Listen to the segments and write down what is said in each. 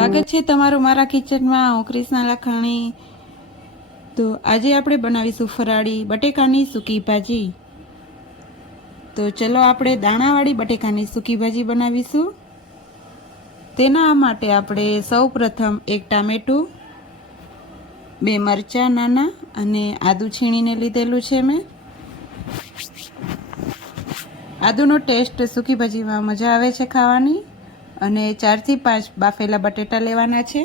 સ્વાગત છે તમારું મારા કિચનમાં. હું ક્રિષ્ના લખાણી. તો આજે આપણે બનાવીશું ફરાળી બટેકાની સૂકી ભાજી. તો ચલો આપણે દાણાવાળી બટેકાની સૂકી ભાજી બનાવીશું. તેના માટે આપણે સૌ પ્રથમ એક ટામેટું, બે મરચાં નાના અને આદું છીણીને લીધેલું છે મેં. આદુનો ટેસ્ટ સૂકી ભાજીમાં મજા આવે છે ખાવાની. અને ચારથી પાંચ બાફેલા બટેટા લેવાના છે.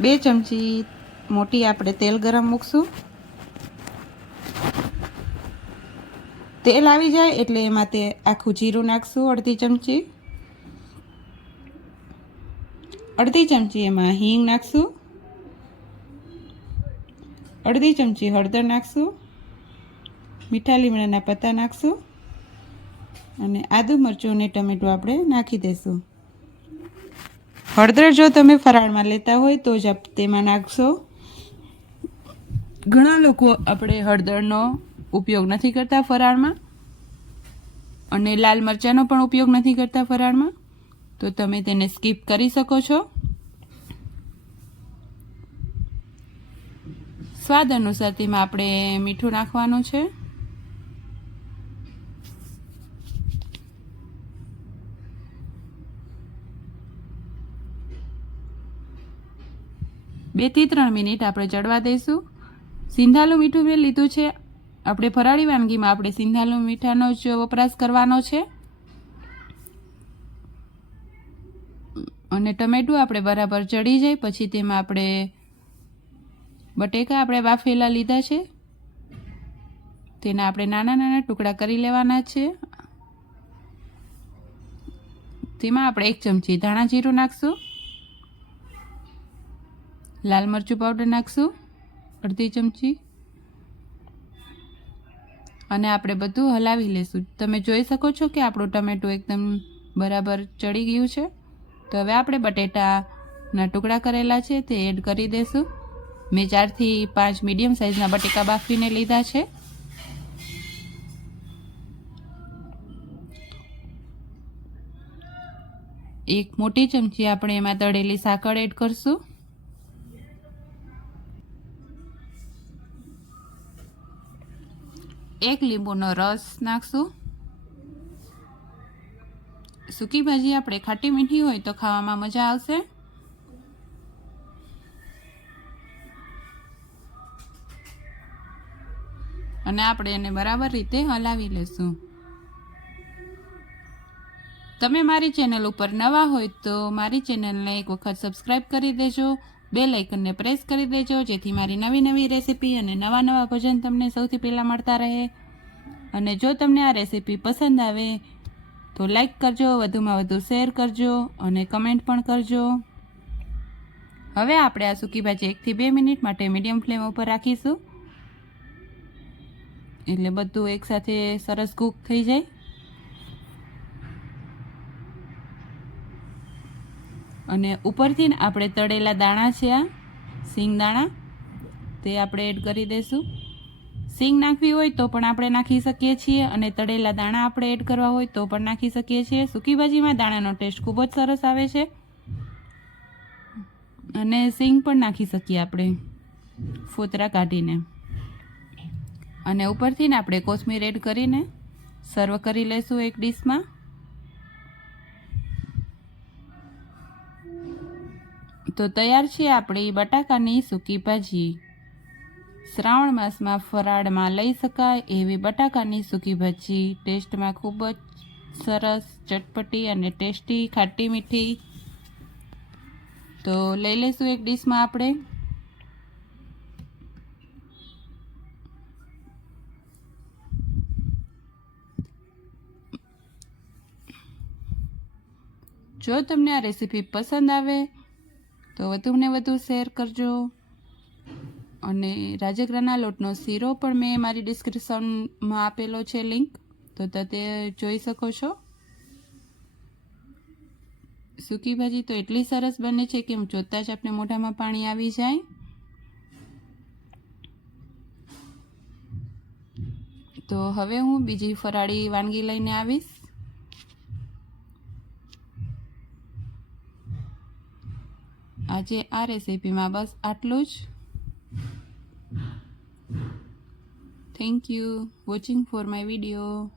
બે ચમચી મોટી આપણે તેલ ગરમ મૂકશું. તેલ આવી જાય એટલે એમાં તે આખું જીરું નાખશું અડધી ચમચી. અડધી ચમચી એમાં હિંગ નાખશું. અડધી ચમચી હળદર નાખશું. મીઠા લીમડાના પત્તા નાખશું અને આદુ મરચું અને ટમેટું આપણે નાખી દઈશું હળદર જો તમે ફરાળમાં લેતા હોય તો જ તેમાં નાખશો. ઘણા લોકો આપણે હળદરનો ઉપયોગ નથી કરતા ફરાળમાં અને લાલ મરચાંનો પણ ઉપયોગ નથી કરતા ફરાળમાં. તો તમે તેને સ્કીપ કરી શકો છો. સ્વાદ અનુસાર તેમાં આપણે મીઠું નાખવાનું છે. બેથી ત્રણ મિનિટ આપણે ચડવા દઈશું. સિંધાલું મીઠું મેં લીધું છે. આપણે ફરાળી વાનગીમાં આપણે સિંધાલું મીઠાનો જ વપરાશ કરવાનો છે. અને ટમેટું આપણે બરાબર ચડી જાય, પછી તેમાં આપણે બટેકા આપણે બાફેલા લીધા છે. તેના આપણે નાના નાના ટુકડા કરી લેવાના છે. તેમાં આપણે એક ચમચી ધાણા જીરું નાખશું. લાલ મરચું પાવડર નાખશું, અડધી ચમચી. અને આપણે બધું હલાવી લેશું. તમે જોઈ શકો છો કે આપણું ટમેટું એકદમ બરાબર ચડી ગયું છે. તો હવે આપણે બટેટાના ટુકડા કરેલા છે તે એડ કરી દઈશું મેં ચારથી પાંચ મીડિયમ સાઇઝના બટેકા બાફીને લીધા છે. એક મોટી ચમચી આપણે એમાં તળેલી સાકર એડ કરશું. એક લીંબુનો રસ નાખશું. સૂકી ભાજી આપણે ખાટી મીઠી હોય તો ખાવામાં મજા આવશે. અને આપણે એને બરાબર રીતે હલાવી લેશું. તમે મારી ચેનલ ઉપર નવા હોય તો મારી ચેનલને એક વખત સબસ્ક્રાઈબ કરી દેજો. બે આઇકનને પ્રેસ કરી દેજો, જેથી મારી નવી નવી રેસીપી અને નવા નવા ભોજન તમને સૌથી પહેલાં મળતા રહે. અને જો તમને આ રેસીપી પસંદ આવે, તો લાઈક કરજો, વધુમાં વધુ શેર કરજો અને કમેન્ટ પણ કરજો. હવે આપણે આ સૂકી ભાજી એકથી બે મિનિટ માટે મીડિયમ ફ્લેમ ઉપર રાખીશું. એટલે બધું એકસાથે સરસ કૂક થઈ જાય. અને ઉપરથી આપણે તળેલા દાણા છે આ. સિંગ દાણા. તે આપણે એડ કરી દઈશું. સિંગ નાખવી હોય તો પણ આપણે નાખી શકીએ છીએ અને તળેલા દાણા આપણે એડ કરવા હોય તો પણ નાખી શકીએ છીએ. સૂકી ભાજીમાં દાણાનો ટેસ્ટ ખૂબ જ સરસ આવે છે. અને સિંગ પણ નાખી શકીએ આપણે. ફોતરા કાઢીને. અને ઉપરથી ને આપણે કોથમીર એડ કરીને સર્વ કરી લઈશું એક ડીશમાં. તો તૈયાર છે આપણી બટાકાની સૂકી ભાજી. શ્રાવણ માસમાં ફરાળમાં લઈ શકાય એવી બટાકાની સૂકી ભાજી. ટેસ્ટમાં ખૂબ જ સરસ, ચટપટી અને ટેસ્ટી ખાટી મીઠી. તો લઈ લઈશું એક ડીશમાં આપણે. જો તમને આ રેસીપી પસંદ આવે તો વધુને વધુ શેર કરજો. અને રાજગરાના લોટનો શીરો પણ મેં મારી ડિસ્ક્રિપ્શનમાં આપેલો છે લિંક તો તે જોઈ શકો છો. સૂકી ભાજી તો એટલી સરસ બને છે કે જોતાં જ આપણે મોઢામાં પાણી આવી જાય. તો હવે હું બીજી ફરાળી વાનગી લઈને આવીશ. આજે આ રેસીપીમાં બસ આટલું જ. Thank you watching for my video